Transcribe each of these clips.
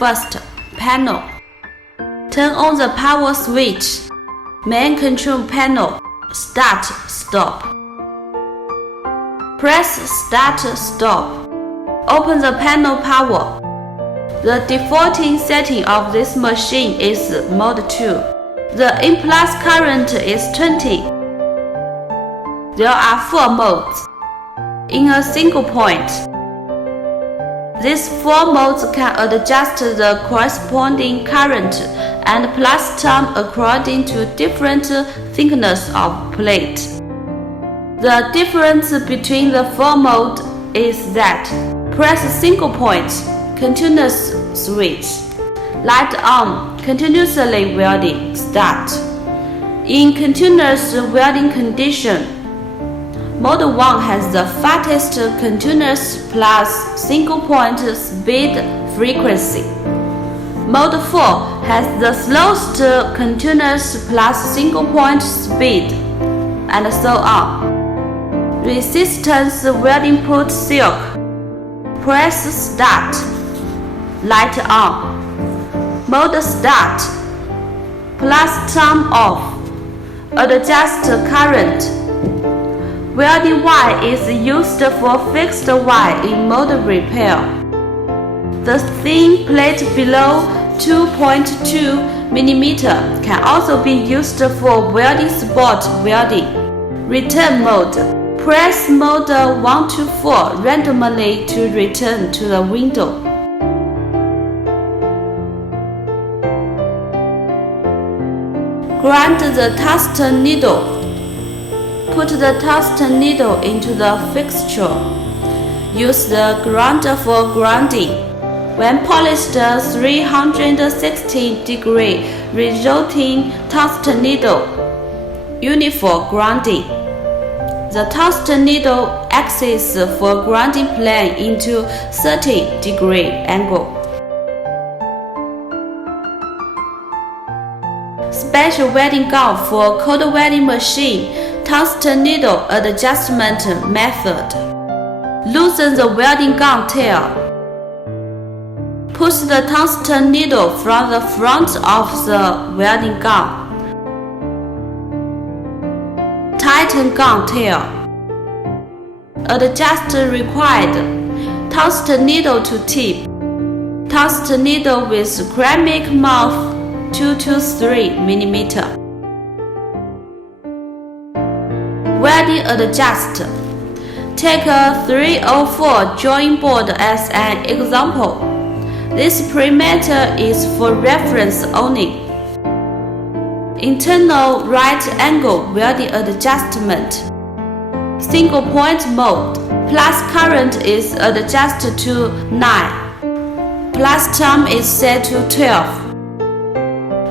First, panel. Turn on the power switch. Main control panel. Start, stop. Press start, stop. Open the panel power. The defaulting setting of this machine is mode 2. The impulse current is 20. There are 4 modes in a single point. These 4 modes can adjust the corresponding current and plus term according to different thickness of plate. The difference between the 4 modes is that press single point, continuous switch. Light on, continuously welding, start. In continuous welding condition, Mode 1 has the fastest continuous plus single point speed frequency. Mode 4 has the slowest continuous plus single point speed, and so on. Resistance welding put silk. Press start. Light on. Mode start. Plus term off. Adjust current. Welding wire is used for fixed wire in mode repair. The thin plate below 2.2 mm can also be used for welding spot welding. Return mode. Press mode 1 to 4 randomly to return to the window. Grind the tungsten needle. Put the tungsten needle into the fixture. Use the grinder for grinding. When polished 360-degree resulting tungsten needle, unit for grinding. The tungsten needle axis for grinding plane into 30-degree angle. Special welding gun for cold welding machine. Tungsten needle adjustment method. Loosen the welding gun tail. Push the tungsten needle from the front of the welding gun. Tighten gun tail. Adjust required. Tungsten needle to tip. Tungsten needle with ceramic mouth 2 to 3 mm. Welding adjust. Take a 304 drawing board as an example. This perimeter is for reference only. Internal right angle welding adjustment. Single point mode. Plus current is adjusted to 9. Plus term is set to 12.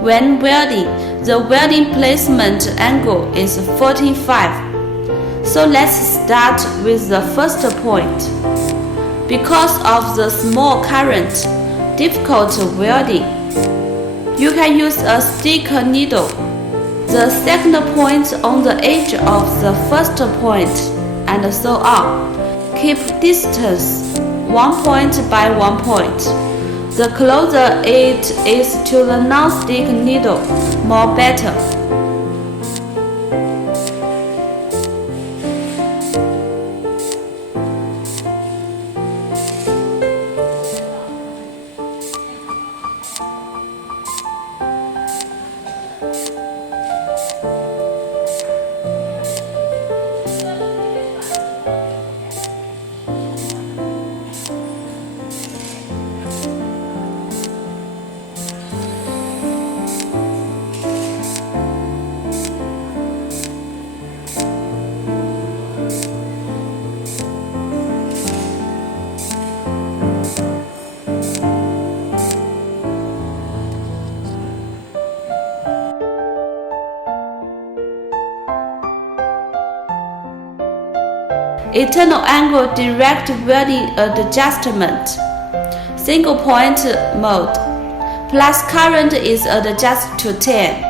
When welding, the welding placement angle is 45. So let's start with the first point. Because of the small current, difficult welding, you can use a stick needle. The second point on the edge of the first point, and so on. Keep distance 1 point by 1 point. The closer it is to the non-stick needle, more better. Internal angle direct welding adjustment. Single point mode. Plus current is adjusted to 10.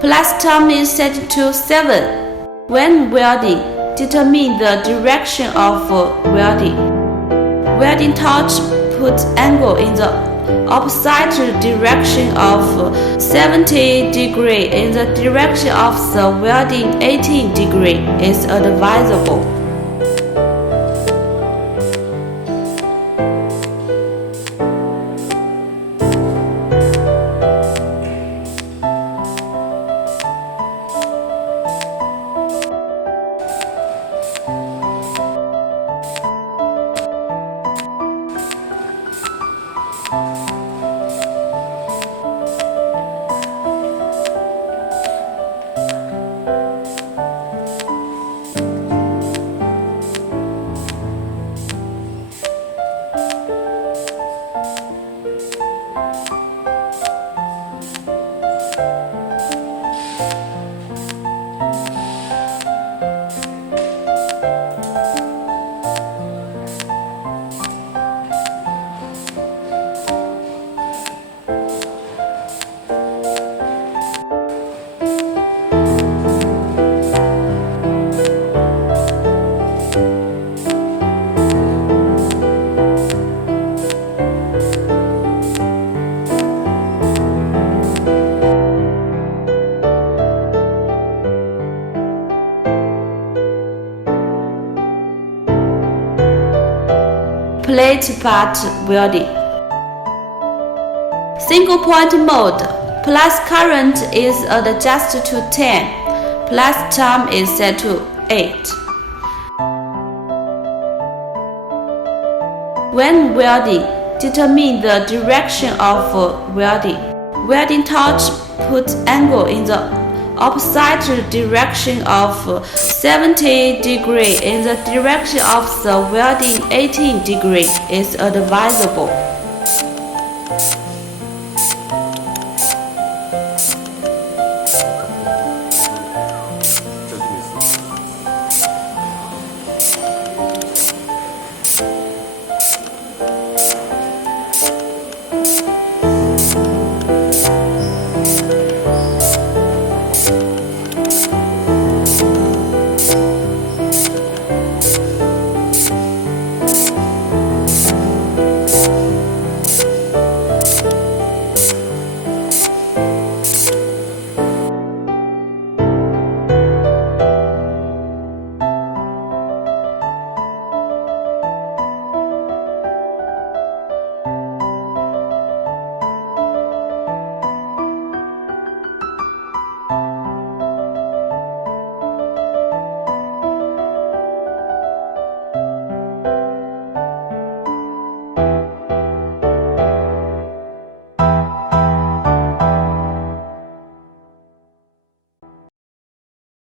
Plus term is set to 7. When welding, determine the direction of welding. Welding torch put angle in the opposite direction of 70 degree in the direction of the welding 18 degree is advisable. Plate part welding. Single point mode. Plus current is adjusted to 10. Plus time is set to 8. When welding, determine the direction of welding. Welding torch puts angle in the opposite direction of 70 degree in the direction of the welding 18 degree is advisable.